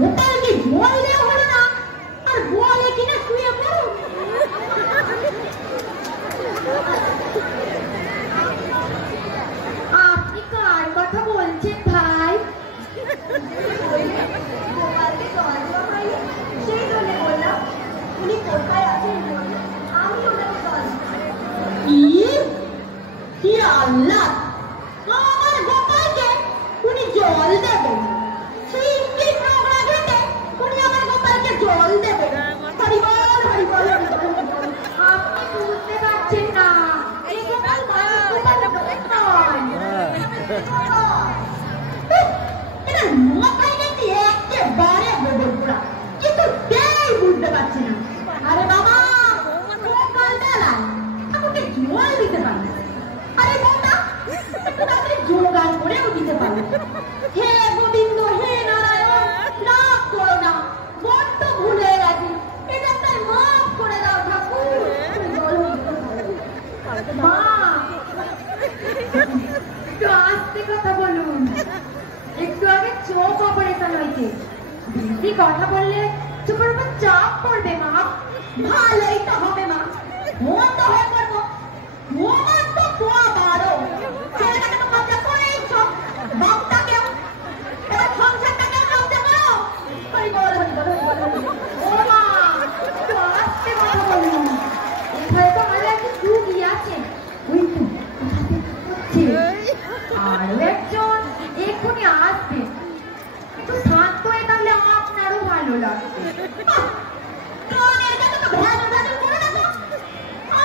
গোপালকে জল দেওয়া হলো না, আর বলে কিনা শুয়ে পড়ো। আপনি কার কথা বলছেন ভাই? গোপালকে জল দেওয়া হয়নি, সেই জন্য বললাম উনি কোথায় আছেন, আমি ওনাকে জল কি আল্লাহ, আমার গোপালকে উনি জল দেবেন? জল দেবে? হরি বল, হরি বল। আপনি বুঝতে পারছেন না, এই গোপাল এরা মাথায় নাকি একেবারে গোবর পোড়া, কিন্তু বুঝতে পারছি না। আরে বাবা, গোপাল বেলায় আমাকে জল দিতে পারবে? আরে বাবা, একটু তাদের জোগাড় করেও দিতে পারবে। হে গোবিন্দ, হে নারায়ণ, রাগ করো না, বড্ড ভুলে গেছি, এটা তাই মাফ করে দাও ঠাকুর। মা, একটু আস্তে কথা বলুন, একটু আগে চোখ অপারেশন হয়েছে, বেশি কথা বললে চোখের উপর চাপ পড়বে মা। ভালোই তো হবে মা, মন তো হয়ে পড়বো, মন তো পোয়া বারো, ছেলেটাকে তো মজা করেইছ, বাপটাকেও, এবার সংসারটাকেও মজা করো। হরি বল, হরি বল, হরি বল। ও মা, একটু আস্তে কথা বলুন, এখানে তো আমাদের একটা রুগী আছে, ওই তো হচ্ছে, আরো একজন এক্ষুনি আসবে, একটু শান্ত হয়ে তাহলে আপনারও ভালো লাগবে।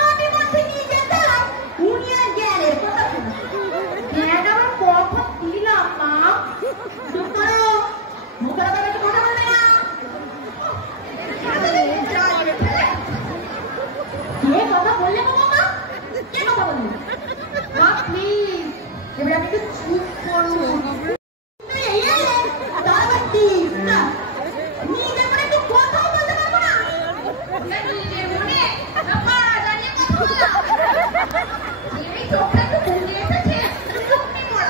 আমি বলছি নিজে চালাই, উনি আর জ্ঞানের কথা শুনছি। জ্ঞান আবার কখন দিলাম মা? চুপ করো, মুখের ব্যাপারে একটু কথা বলবে না। কে কথা বললে বাবা? কে কথা বললে? মা প্লিজ, এবার আমি একটু চুপ করুন। নিজের মনে একটু কথাও বলতে পারবো না? নিজের মনে দাঁড়িয়ে কথা বলা, এই চোখটা একটু ঘুরে এসেছে, চুপটি পড়া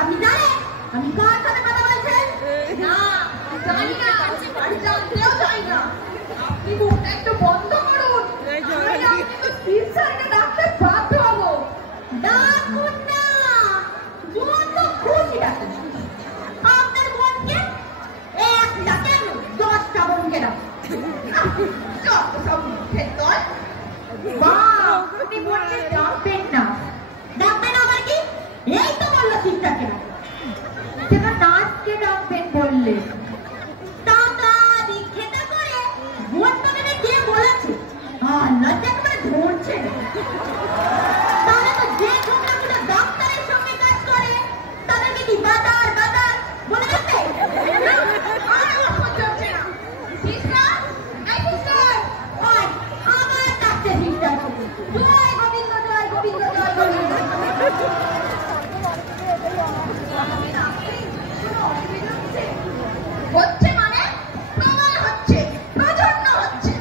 আপনি জানেন আমি কার সাথে কথা বলছেন? না, জানি না, আমি জানতেও চাই না। আপনি মুখটা একটু বন্ধ করুন, আমি তো সিস্টারকে ডাকতে বাধ্য হবো। ডাকুন না, যত খুশি ডাকুন। আপনার বোনকে একটা কেন 10টা বোনকে ডাকুন, যত সব মুখের দল। মা, আপনি বোনকে ডাকবেন না, ডাকবেন আবার কি? এই তো বললো সিস্টারকে ডাকবেন, সেটা নাচকে ডাকবেন বললে। টাকা বিখ্যাত করে ভোট পাবে কে বলেছে? আল্লাহ একবারে ধরছে না। তাহলে তো যে ছোকরাগুলো ডাক্তারের সঙ্গে কাজ করে তাদেরকে কি বাজার বাজার বলে যাচ্ছে? আমার ডাকতে সিস্টার, জয় গোবিন্দ, জয় গোবিন্দ, জয় গোবিন্দ। হচ্ছে মানে প্রবল হচ্ছে, প্রচন্ড হচ্ছে।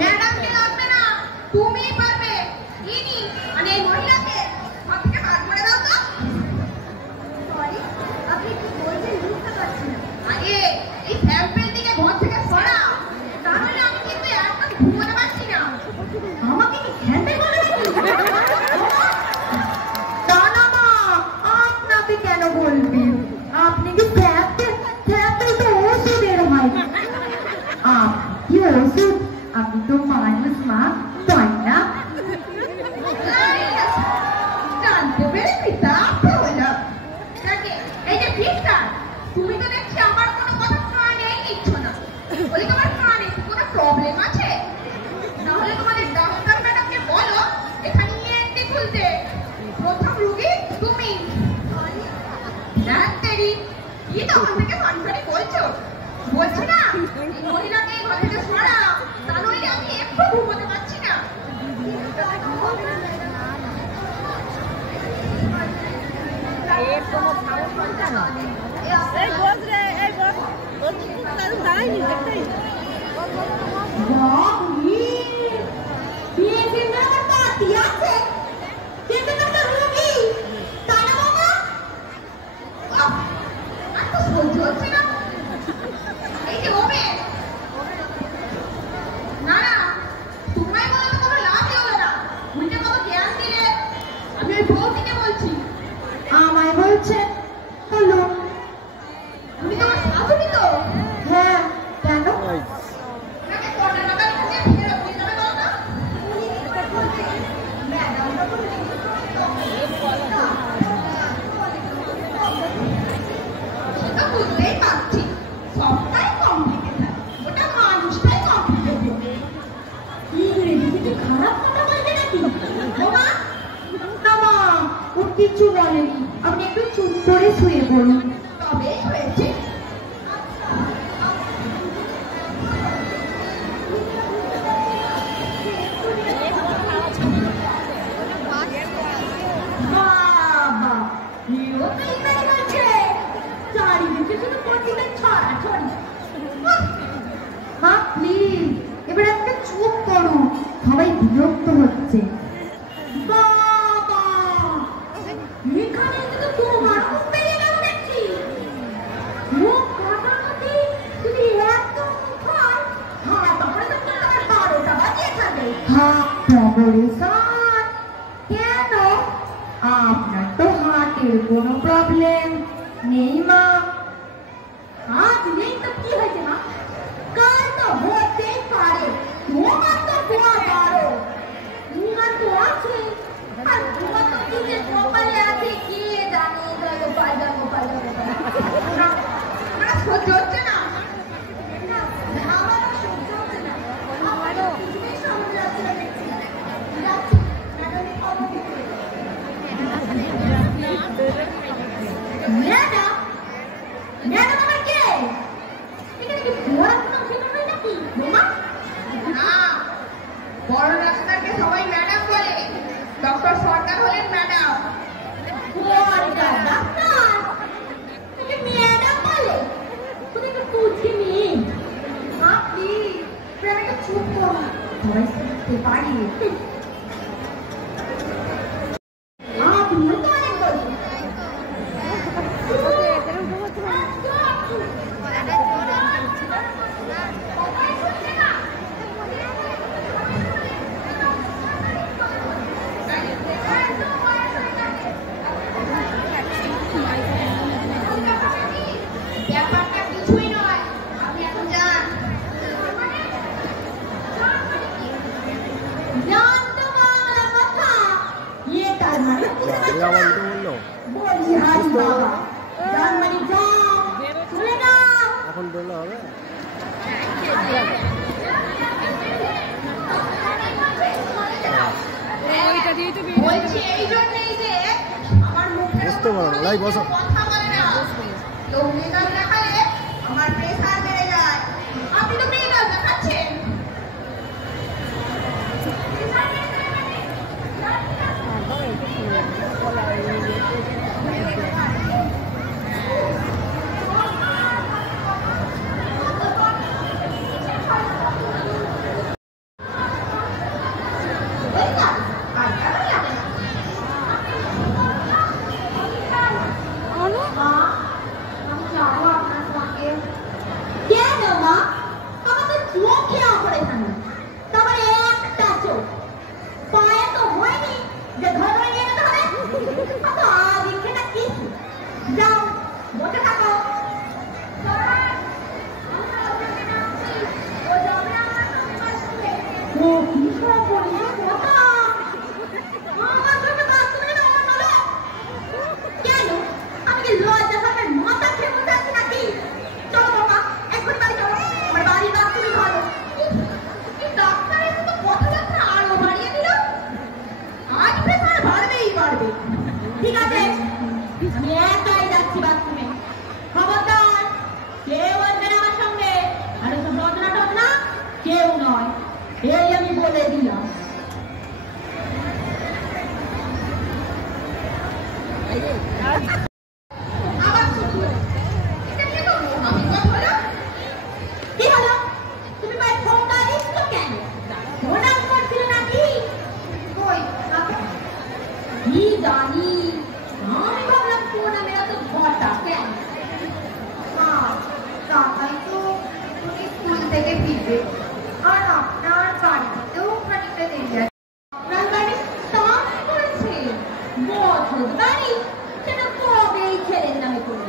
ম্যাডামকে লাগবে না, তুমি পারবে। ইনি মানে এই মহিলাকে ঘর থেকে বার করে দাও তো। সরি, আপনি কি বলছেন বুঝতে পারছি না। আরে এই স্যাম্পেল দিকে ঘর থেকে সরাও, তাহলে আমি কিন্তু একদম ঘুমোতে পারছি না। আমাকে কি স্যাম্পেল বলে নাকি? আপনাকে কেন বলবেন? আপনি কি স্যাম্পেল তো ওষুধের হয়। কি ওষুধ? আপনি তো মানুষ মা, তাই না? জানতে পেরেছি, তা হলাম। এই যে সিস্টার, তুমি তো দেখছি আমার কোনো কথা কানেই নিচ্ছ না। বলি তোমার কানে কোনো প্রবলেম আছে? নাহলে তোমাদের ডাক্তার ম্যাডামকে বলো এখানে এন্টি খুলতে। প্রথম রুগী তুমি। ডাক্তারি কি তখন থেকে ফানফানি বলছো? বলছি না এই মহিলাকে ঘর থেকে সরাও, তা নইলে আমি একটু ঘুমোতে পারছি না। এর কোনো সাহস পাচ্ছে না। এই বস রে, এই বস ওর তার দাঁড়ায়নি দেখতেই। বাবুই বিয়ে দিন আমার পাতি আছে কিন্তু একটা রুগী তাই না বাবা? আর তো সহ্য হচ্ছে না। এই যে হবে না না তোমায় বলে তো কোনো লাভই হবে না। উল্টে কত জ্ঞান দিলে। আমি ওই বউটিকে বলছি। আমায় বলছে হলো তুমি তোমার শাশুড়ি তো? হ্যাঁ কেন? বুঝতেই পারছি সবটাই কমপ্লিকেটেড। ওটা মানুষটাই কমপ্লিকেটেড। ইংরেজি কিছু খারাপ কথা বলবে নাকি? মা না মা ও কিছু বলেনি। আপনি একটু চুপ করে শুয়ে পড়ুন। তবেই হয়েছে। বাবা এও তো ইংরেজি বলছে। চারিদিকে শুধু পণ্ডিতের ছড়াছড়ি। মা প্লিজ এবার একটা চুপ করুন, সবাই বিরক্ত হচ্ছে। বাবা এখানে কিন্তু তোমার মুখ বেরিয়ে গেল দেখছি। মুখ কাটাকাটি যদি এত মুখ হয় হ্যাঁ তাহলে তো তোমার 12টা বাজিয়ে খাবে। হ্যাঁ খবরে স্যার কেন? আপনার তো হার্টের কোনো প্রবলেম নেই মা। হাত নেই তো কি হয়েছে মা? কাল তো হতেই পারে। তোমার তো দোয়া পারো। তোমার তো আছে আর তোমার তো কি যে কপালে আছে কে জানে। গোপাল গোপাল আমার সহ্য হচ্ছে না। আমারও সহ্য হচ্ছে না। আমারও কিছুই সহ্য হচ্ছে না। যাচ্ছি ম্যাডাম খবর দিতে। ম্যাডাম ম্যাডাম আমার কে? এখানে কি পড়াশোনা শেখানো হয় নাকি বোমা? না বড় ডাক্তারকে সবাই ম্যাডাম বলে। ডক্টর সরকার হলেন ম্যাডাম। ডাক্তার একে ম্যাডাম বলে? তুমি একটু বুঝি মেয়ে। আপনি একটা চুপ করুন, সবাই শিখতে পারি। আপনিও তো অনেক বলছেন। ব্যাপারটা কিছুই নয়, আপনি এখন যান। যান তো বাংলা কথা। তার মানে বলি হারি বাবা। যান মানে যাও, চলে যাও। এখন বললে হবে? বলছি এই জন্যই যে আমার মুখে বুঝতে পারো লাই বসো। কথা বলে না। লোক মেজাজ দেখালে আমার প্রেসার বেড়ে যায়। আপনি তো মেজাজ দেখাচ্ছেন। ঠিক আছে আমি একাই যাচ্ছি বাথরুমে। খবরদার কেউ আসবে না আমার সঙ্গে। আর এসব রচনা টচনা কেউ নয়, এই আমি বলে দিলাম। আবার শুরু হলো। এটা কি গো? আমি কথা হলো? কি হলো? তুমি ভাই ফোনটা দিচ্ছ কেন? ফোন আপ করছিল নাকি? কই? কি জানি। আমি ভাবলাম ফোন মেরা তো ঘটা কেন? কাকাই তো স্কুল থেকে ফিরবে আর আপনার বাড়িতেও খানিকটা দেরি আছে। আপনার বাড়ি স্নান করেছে বছর বাড়ি সেটা কবেই ছেলের নামে করে।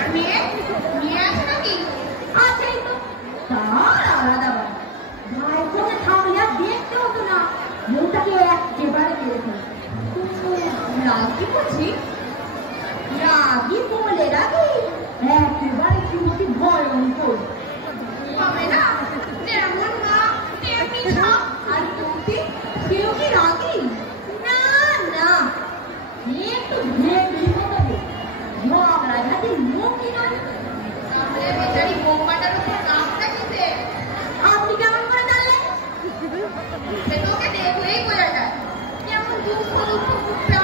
আর মেয়ে মেয়ে আছে নাকি? আছেই তো, তার আলাদা বাড়ি। ভাইয়ের সঙ্গে থামলে আর দেখতে হতো না, বউটাকে একেবারে মেরে ফেলতো। রাগি বুঝি? রাগি বলে রাগি একেবারে শ্রীমতী ভয়ঙ্কর। হবে না যেমন মা তেমনি ছাপ। আর তুমি সেও কি রাগি? না না, একটু ভেঙে হবে ঝগড়া ঝাঁটি মুখই নয়। তাহলে বেচারি বৌমাটার উপর রাগটা কিসে? আপনি কেমন করে জানলেন? সে তোকে দেখলেই বোঝা যায় কেমন দুঃখ দুঃখ খুঁজটা।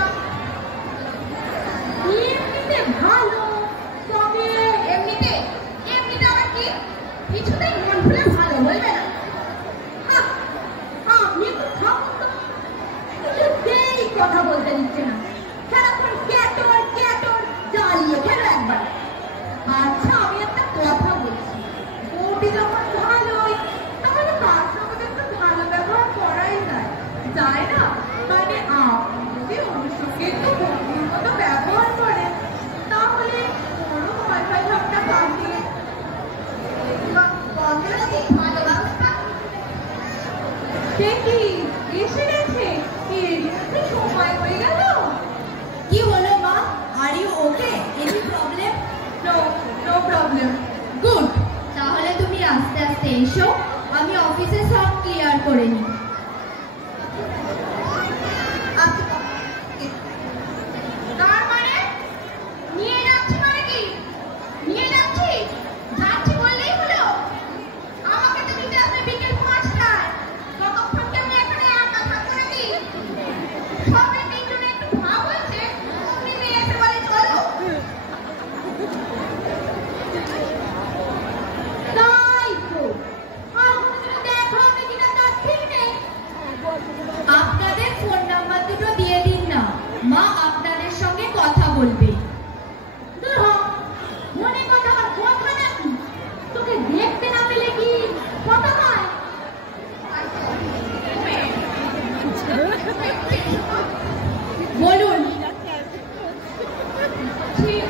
এমনিতে ভালো, তবে এমনিতে এমনিতে আবার কি কিছুতেই মন খুলে ভালো বলবে না। আপনি একটু থাকুন তো, কিছুতেই কথা বলতে দিচ্ছে না। সারাক্ষণ ক্যাটর ক্যাটর জ্বালিয়ে খেলো একবার। আচ্ছা আমি একটা কথা বলছি, বউটি যখন ভালোই তাহলে তার সঙ্গে একটু ভালো ব্যবহার করাই যায়, যায় না? মানে আপনি যদি ওর সঙ্গে একটু বন্ধুর মতো ব্যবহার করেন তাহলে ওরও ভয় ভয় ভাবটা কাটিয়ে ভালো ব্যবস্থা। সে কি এসে গেছে? এরই মধ্যে সময় হয়ে গেল। কি হলো মা? Are you okay? Any problem? No no problem. Good, তাহলে তুমি আস্তে আস্তে এসো, আমি অফিসে সব ক্লিয়ার করে নিই। তার মানে নিয়ে যাচ্ছি মানে কি? নিয়ে যাচ্ছি যাচ্ছি বললেই হলো? আমাকে তো নিতে আসবে বিকেল 5টায়। ততক্ষণ কি আমি এখানে একা থাকবো নাকি? সবে তিনজনে একটু ভাব হয়েছে অমনি মেয়ে এসে বলে চলো। তাই তো, আর কোনো দেখা হবে কিনা তার ঠিক নেই। আপনাদের ফোন নাম্বার দুটো দিয়ে দিন না, মা আপনাদের সঙ্গে কথা বলবে। দূর হ, ফোনে কথা আমার কথা নাকি? তোকে দেখতে না পেলে কি কথা হয়? বলুন। ঠিক